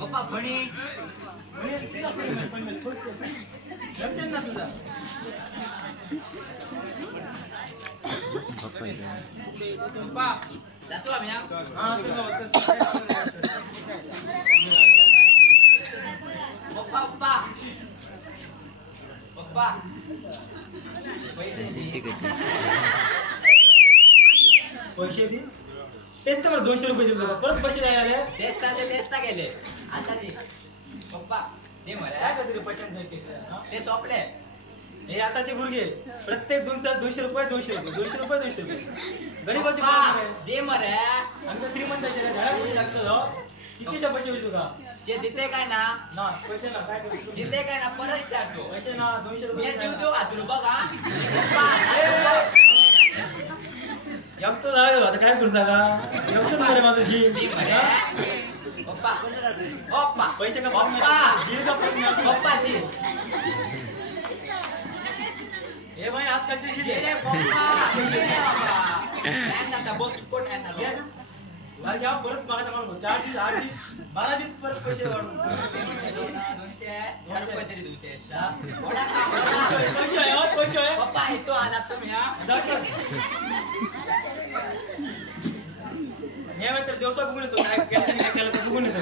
पप्पा भणी ना तुझा पप्पा जातो आम्ही पप्पा पप्पा पप्पा पैसे दे तेच तर 200 रुपये दिले परत पैसे द्यायला तेच गेले आता ते पप्पा ते मला काय करते पैशांचे ते सोपले हे आताचे मुलगे प्रत्येक 200 रुपये 200 रुपये गरीबाचे दे मरे आमच्या श्रीमंताचे झाडा पैसे लागतो कितीचे पैसे होईल तुका जे देते काय ना पैसे ना काय करू देते काय ना परत विचारतो पैसे ना 200 रुपये जीव देऊ हातून बघा एकटो जाय आता काय करू जागा एकटो ना रे माझं जी पप्पा पप्पा पैसे का पप्पा जीव का पप्पा दे हे भाई आजकालची जी रे पप्पा ये रे बाबा काय ना बघ कोट आहे ना ला घ्या परत बघा मला 4 दिवस 8 दिवस 12 दिवस परत पैसे वाढून 200 रुपये तरी देते पैसे आहे पप्पा येतो आला तुम्ही हा हे तर दिवसा बघून येतो काय केलं तर बघून येतो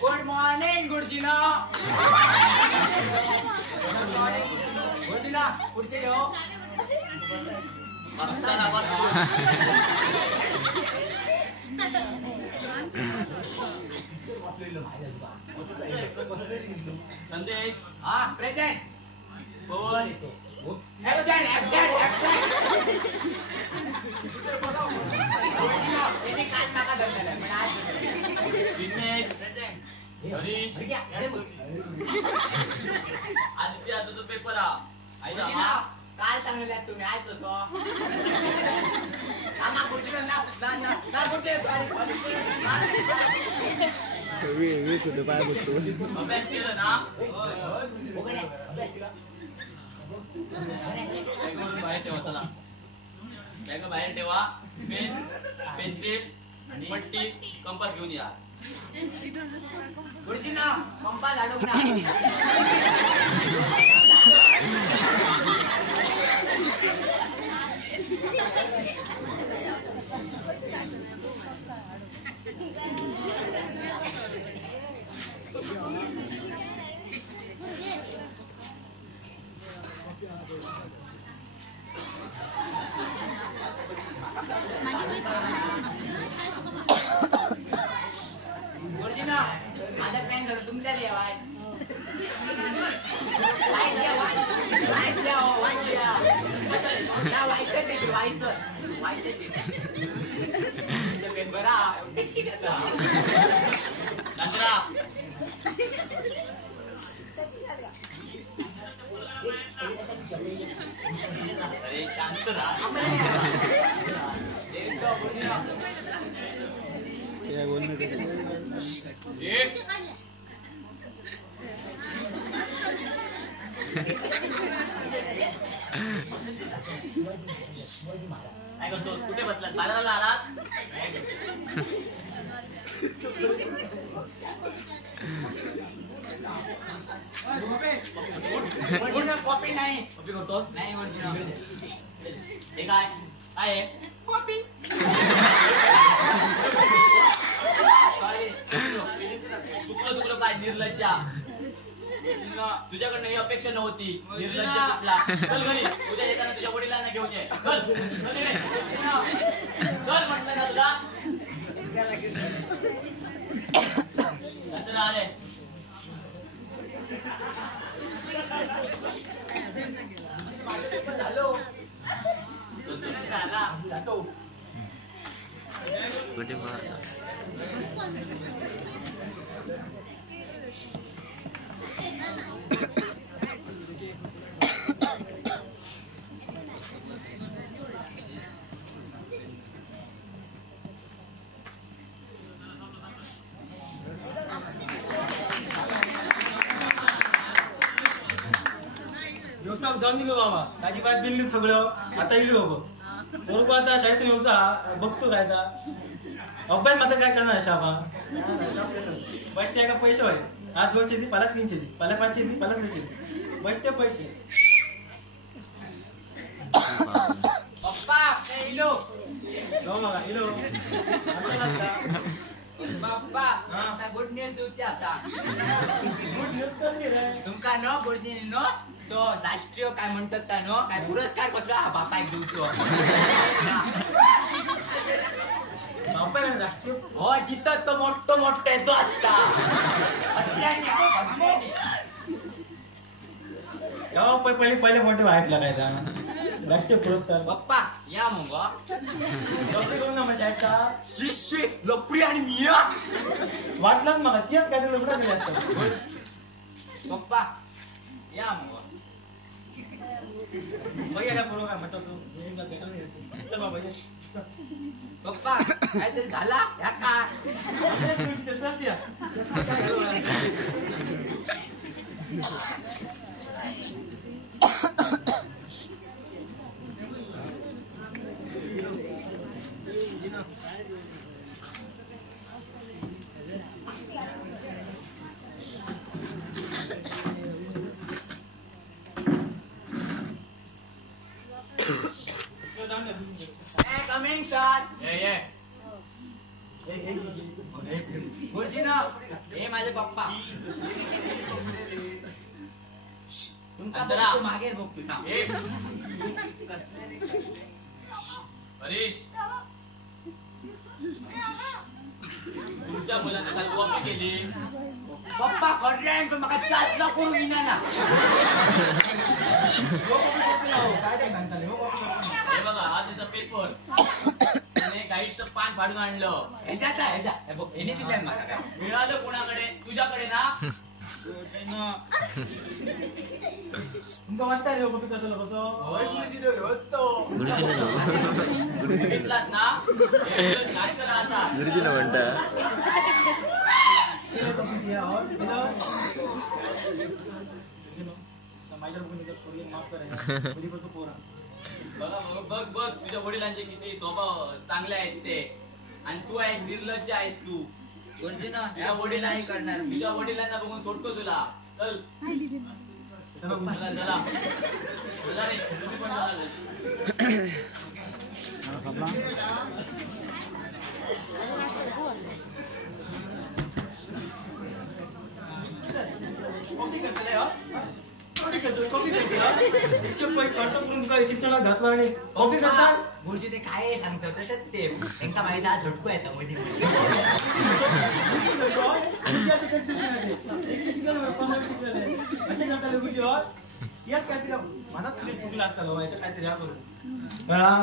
गुड मॉर्निंग गुरुजीना गुरुजीना खुर्ची घेऊ संदेश हा प्रेजेंट बोल हरीश आदित्य तुझा पेपर काय सांगले तुम्ही आज अभ्यास केलं ना बाहेर ठेवा चला बॅग बाहेर ठेवा पेन पेन्सिल पट्टी कंपास घेऊन या गुरुजी ना कंपास अडवून गुरुजीना माझा पेन धरून तुमच्या देवाय पेन बरा अरे शांत राहा काय करतो कुठे बसलास बाजाराला आलास कॉपी नाही कॉपी करतोस नाही हे काय आहे कॉपी चुकलं तुकलं काय निर्लज्जा तुझ्याकडनं ही अपेक्षा नव्हती निर्लज्ज कुठला चल घरी उद्या येताना तुझ्या वडिलांना घेऊन ये चल म्हटलं ना तुला आले स्टॉक जाऊन दिलो बाबा ताजी बात बिल्ली सगळं आता इलो बाबा बरोबर आता शाळेत नेऊसा बघतो काय आता अभ्यास मात्र काय करणार शाबा बट त्या का पैसे होय आज 200 दी पाला 300 दी पाला 500 दी पाला 600 दी बट ते पैसे पप्पा ते इलो जाऊ मग इलो पप्पा आता गुड न्यूज दिवची आता गुड न्यूज कसली रे तुमका नो गुड न्यूज नो तो राष्ट्रीय काय म्हणतात त्या नो काय पुरस्कार कसलो हा बापाक दिवचो बापा राष्ट्रीय हो जिथं तो मोठो येतो असता पहिले मोठे ऐकला काय त्या राष्ट्रीय पुरस्कार पप्पा या मग लपडी करून ना म्हणजे ऐका श्री श्री लपडी आणि मिया वाटलं मला तेच काय लपडा केले असतं पप्पा या मग भैया बरोबर काय म्हणतो तू चल बाबा ये पप्पा काहीतरी झाला या काय कमिंग सर ये गुरुजी ना हे माझे पप्पा तुमका बघतो मागे बघतो हरीश तुमच्या मुलांना काल कॉपी केली पप्पा खड्ड्यान तो माका चाचला करू येईना ना हे बघा हा त्याचा पेपर त्याने गाईचं पान फाडून आणलं याने दिल्या मला काय मिळालं कोणाकडे तुझ्याकडे ना तुमका वाटतंय कॉपी करतो कसं घेतलात ना काय करा आता गुरुजीला म्हणता बघा बघ बघ तुझ्या वडिलांचे किती स्वभाव चांगले आहेत ते आणि तू आहे निर्लज्ज आहेस तू गुरुजी ना या वडील नाही करणार मी तुझ्या वडिलांना बघून सोडतो तुला चल चला चला चला रे तुम्ही पण चला. कॉपी करतले खर्च करून काय शिक्षणात घातला आणि कॉपी करतात गुरुजी ते काय सांगतात तसंच ते त्यांका माहिती हा झटको येतं मध्ये असे करता गुरुजी यात काहीतरी मनात तुला चुकलं असतं काहीतरी या करून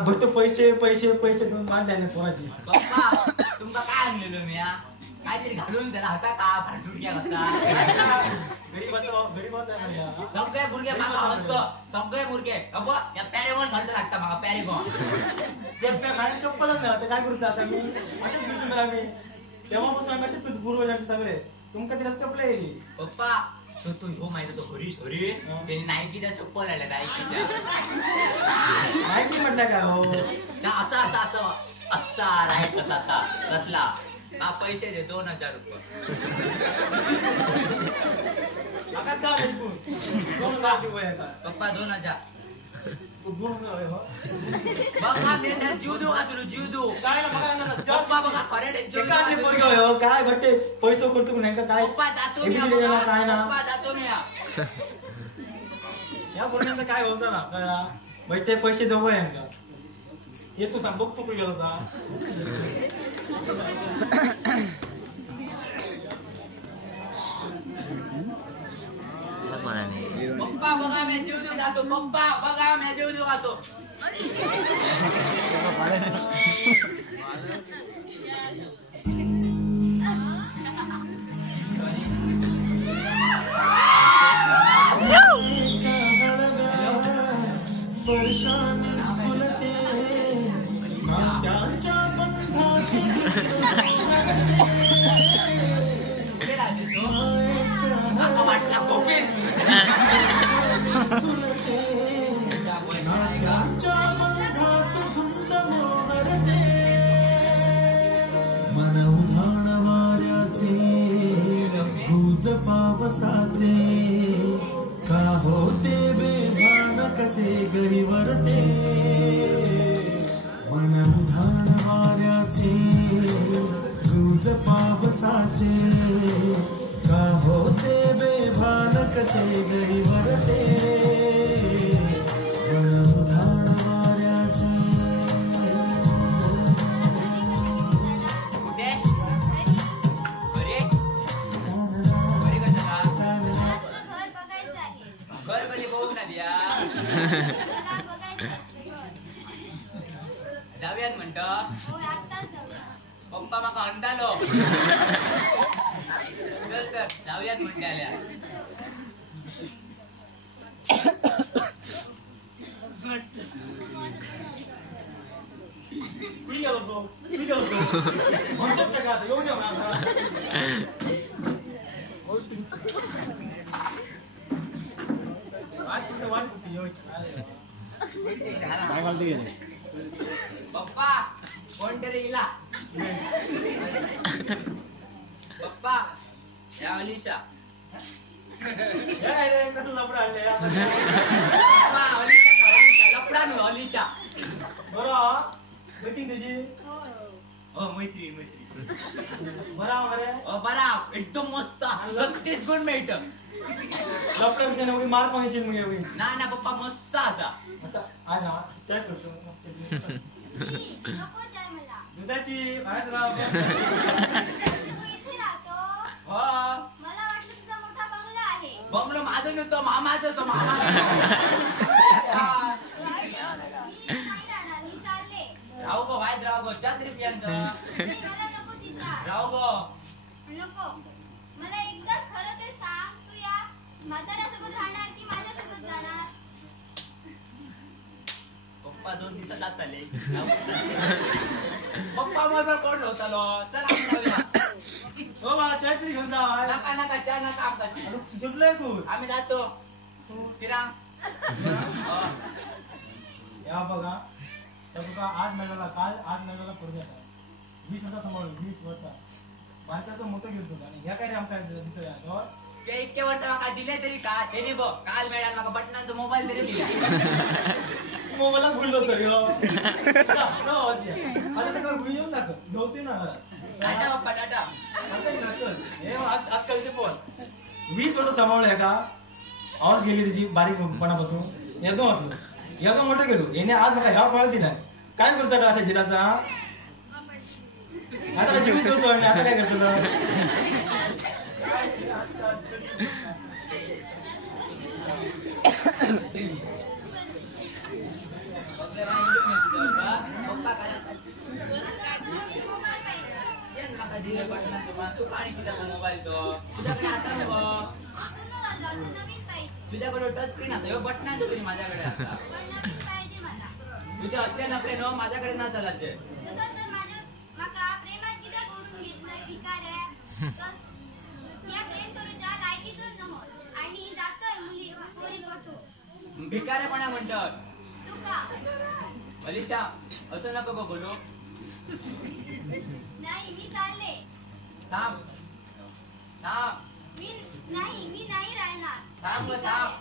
फक्त पैसे पैसे पैसे दोन पाच द्यायला कोणाची पप्पा तुमका काय आणलेलो मी काहीतरी घालून त्याला होता का फाटून होता गरीबात आहे सगळे मुलगे मागा हसतो सगळे मुलगे अगो या पॅरेगॉन घालतो लागता मागा पॅरेगॉन खाण्यात चप्पलच नाही काय करू आता मी असेच करतो मला मी तेव्हापासून आम्ही असेच पूर्वज आमचे सगळे तुमका तिला चप्पल येईल पप्पा तो हो माहिती तो हरीश त्याने नाईकीच्या चप्पल आल्या नाईकीच्या माहिती म्हटलं काय हो असा असा असा असा राईट कसा आता तसला हा पैसे दे 2000 रुपये पप्पा 2000 बघा मी त्यात जीव देऊ का तुला जीव देऊ पप्पा बघा काय भट्टे पैसे करतो नाही का काय पप्पा जातो मी काय ना पप्पा जातो मी या बोलण्याचं काय होतं ना भट्टे पैसे देऊ यांना येतो थांब बघतो कुठे गेलो होता पप्पा बघा मी जीव देऊ जातो पप्पा बघा मी जीव देऊ जातो वाटला पावसाचे का होते बेभान कसे गहिवरते मन उधाण वाऱ्याचे झुज पावसाचे का होते बेभान कसे गहिवरते मन उधाण वाऱ्याचे कुठे? घरी? घरी कशाला? घर बघायचं आहे. घर कधी बघून ना द्या मला बघायचं असतं घर. जाऊयात म्हणतो होय, आत्ताच जाऊया. पप्पा माका अंदालो चल तर जाऊयात म्हणते आल्या मी गेलो म्हणतात का आता येऊन या आज कुठे वाट होती पप्पा कोणतरी इला पप्पा या अलिशा कसं लपडं आणले पप्पा अलिशा लपडा नु अलिशा बरं मैत्री तुझी होय. हो मैत्री बरं बरे बरा एकदम मस्त 36 गुण मिळत लपड्या विषयाने एवढी मार पण येशील मग एवढी ना पप्पा मस्त असा आता आज हा चाय करतो नको जाय मला. दुधाची बाहेर राव तू इथे राहतो. हो मला वाटलं तुझा मोठा बंगला आहे. बंगलो माझं नव्हतं मामाचं तो मामा मी नाही राहणार. मी चालले. राहू गो वाईट राहू गो चात्री पियांचं मला नको तिथं. राहू गो नको. मला एकदा खरं ते सांग, तू या म्हाताऱ्यासोबत राहणार की माझ्यासोबत जाणार? पप्पा 2 दिवसात जात आले पप्पा माझा कोण होतालो चल आम्ही जाऊया हो बा चाय तरी घेऊन जा नका चहा नका आमका सुटलंय तू आम्ही जातो फिरा या बघा तर तुका आज मेळाला काल आज मेळाला पुढे 20 वर्षा समोर 20 वर्षा भारताचं मोठं घेऊन तुका आणि ह्या काय रे आमका दिसतोय यावर ते इतके वर्ष माका दिले तरी का त्यांनी बघ काल मिळाल माका बटनांचा मोबाईल तरी दिला मोबाईलला भूल तरी हो आता सगळं भूल येऊन दाखव नव्हती ना टाटा पप्पा टाटा हे आजकालचे पण 20 वर्ष सांभाळलं का आवाज गेली त्याची बारीकपणापासून येतो आपलं एवढं मोठं गेलो याने आज मला ह्या फळ दिला काय करतो का अशा जिराचा आता जीव देतो आणि आता काय करतो पप्पा काय मोबाईल पाहिजे. माका दिले बटनांचा तू पाणी तुझा मोबाईल तो तुझ्याकडे असा बघ तू न घालला, तू नवीन पाहिजे. तुझ्याकडे टच स्क्रीन असा बटनांचा तरी माझ्याकडे असा पण नवीन पाहिजे मला. तुझ्या असल्या नकळे न माझ्याकडे ना चालायचे तसं तर माका प्रेमात कित्याक ओढून घेतलंय भिकाऱ्या? तर त्या प्रेम करूच्या लायकीचोच नव्ह. आणि जातोय मुली पोरी पटू. भिकाऱ्यापणा म्हणतात तू का? अलिशा असं नको गो बोलू नाही, मी चालले. थांब थांब मी नाही राहणार. थांब ग, थांब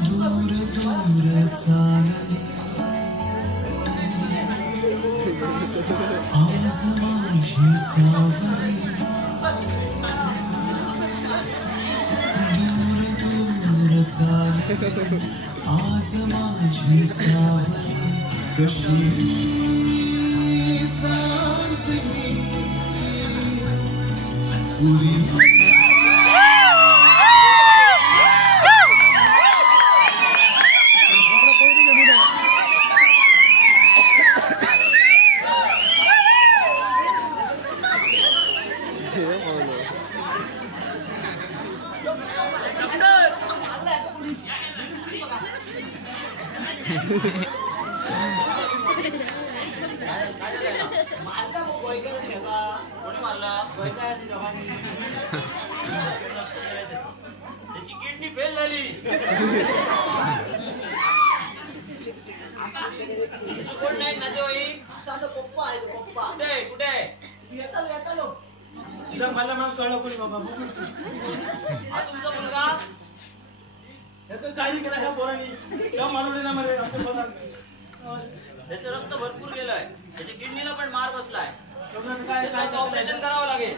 दूर दूर चालली आज माझी सावली चालली आज माझी सावली कशी सांजली उरी कोणी मारला त्याची किडनी फेल झाली. कोण नाही नातेवाईक साधं पप्पा आहे तो पप्पा कुठे कुठे येतालो तुला मला कळलं कोणी बाबा हा तुमचा मुलगा काही केला ह्या पोरांनी तेव्हा मारून ना मला असं बघा त्याचं रक्त भरपूर गेलंय त्याच्या किडनीला पण मार बसलाय. काय काय ऑपरेशन करावं लागेल.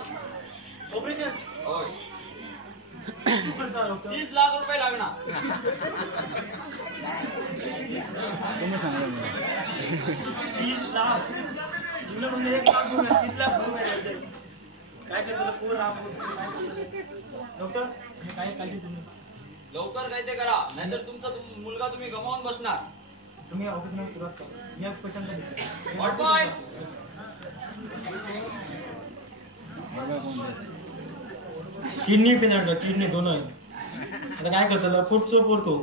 ऑपरेशन होय 30 लाख रुपये लागणार. 30 लाख तुला म्हणजे 1 लाख घेऊन 30 लाख घेऊन काय करतो पोर हा डॉक्टर काय काळजी तुम्ही लवकर काय ते करा नाहीतर तुमचा मुलगा तुम्ही गमावून बसणार. तुम्ही ऑपरेशन सुरुवात करा. मी एक पेशंट देतो हॉट बॉय किडनी पेनल्ट किडनी दोन आता काय करतो पोटचो पोरतो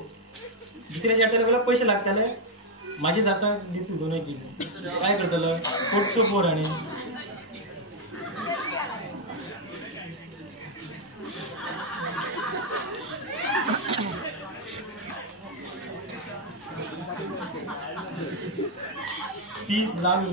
दुसऱ्याच्या हाताला पैसे लागतात माझी जाता देतो दोनही किडनी काय करतलं पोटचो पोर आणि $30 लाख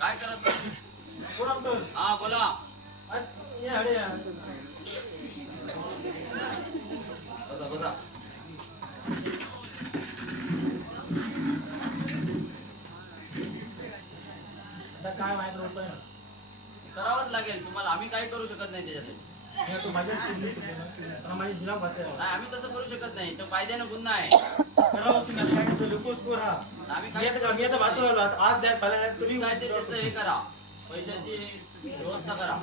काय करत हा बोला बसा बसा. काय माहिती होत करावंच लागेल तुम्हाला. आम्ही काही करू शकत नाही त्याच्यात. तू माझ्या माझी जिनाब नाही आम्ही तसं करू शकत नाही. तो कायद्यानं गुन्हा आहे. करावं तुम्ही काय करतो लोकच पोर हा आम्ही मी काय आता बाजूला आलो आज जाय पहिला तुम्ही काय ते त्याचं हे करा. पैशाची व्यवस्था करा.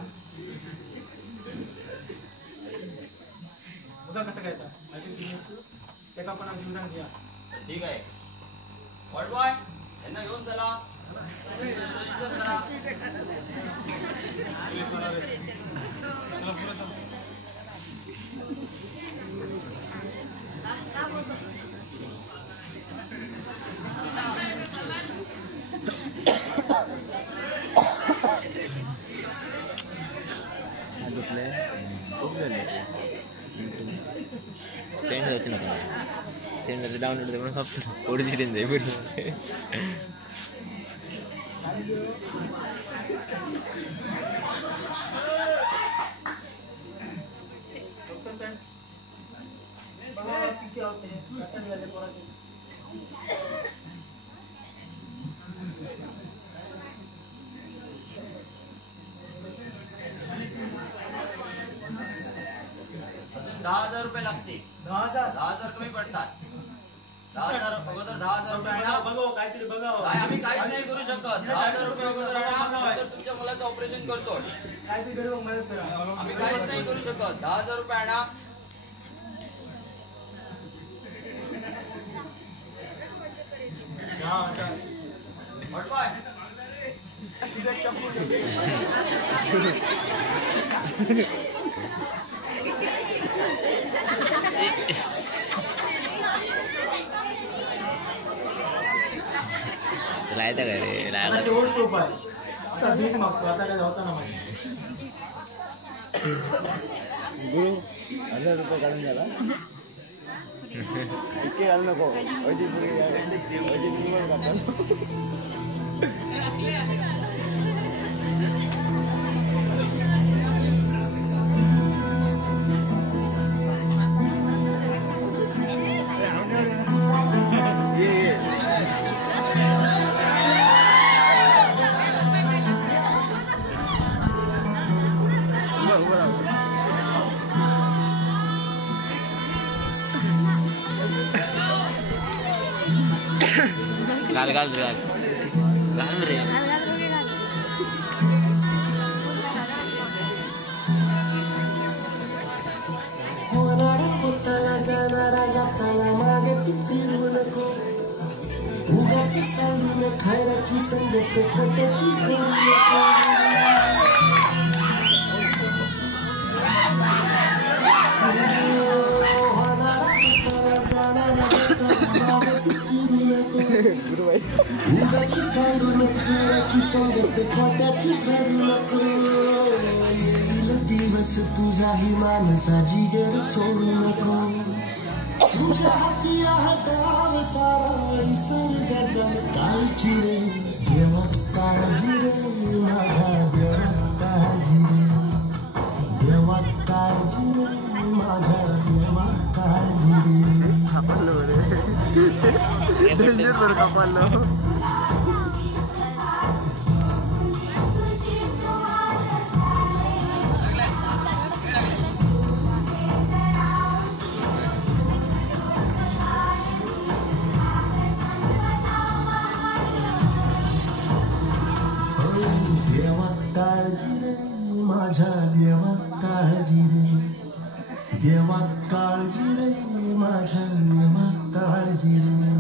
बघा कसं काय एका पण आम्ही घ्या. ठीक आहे व्हॉट बॉय यांना घेऊन चला. रजिस्टर करा. सेंड होते ना सेंड होते डाउनलोड होते म्हणून सब थोडी दिसते जाई बरोबर बघा किती होते कच्चा झाले पोराचे ₹10,000 लागते. 10,000 कमी पडतात. 10,000 अगोदर 10,000 रुपये आणा. बघावं काहीतरी बघावं काय आम्ही काहीच नाही करू शकत. 10,000 रुपये अगोदर आणा नाहीतर तुमच्या मुलाचं ऑपरेशन करतो. काहीतरी गरीब मदत करा आम्ही काहीच नाही करू शकत. 10,000 रुपये आणा. लायता काय रे आता शेवटचा उपाय आता भीक मागतो आता काय होता ना माझी गुरु 1000 रुपये काढून झाला इतके घाल नको अजी घाल घाल रे घाल रे होणारा पोताला जाणारा जाताला मागे तू फिरू नको उगाची सांडून खैराची संगत खोट्याची करू नको उगाची सांडून खैराची संगत खोट्याची करू नको येईल दिवस तुझाही माणसा जिगर सोडू नको तुझ्या हाती हाताव सारा निसर्ग काळजी रे देवा काळजी रे माझ्या देवा काळजी रे देवा काळजी रे माझ्या देवा काळजी रे सापडलो रे डेंजर बरं सापडलो काळजी रे माझ्या देवा काळजी रे देवा काळजी रे माझ्या देवा काळजी रे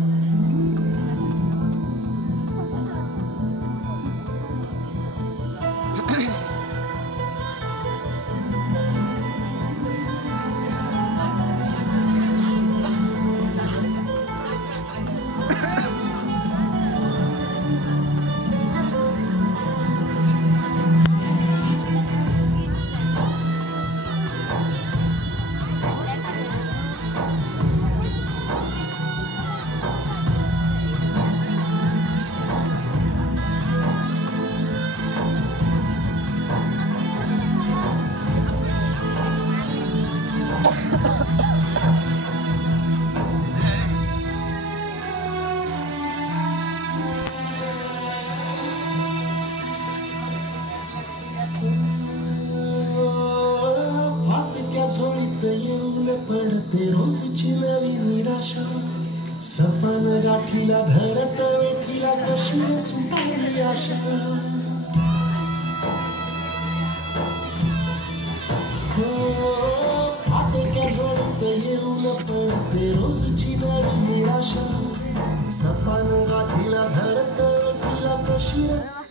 झोळीत येऊन पडते रोजची नवी निराशा सपन गाठीला धरत वेठीला कशी रे सुटावी आशा फाटक्या झोळीत येऊन पडते रोजची नवी निराशा सपन गाठीला धरत वेठीला कशी रे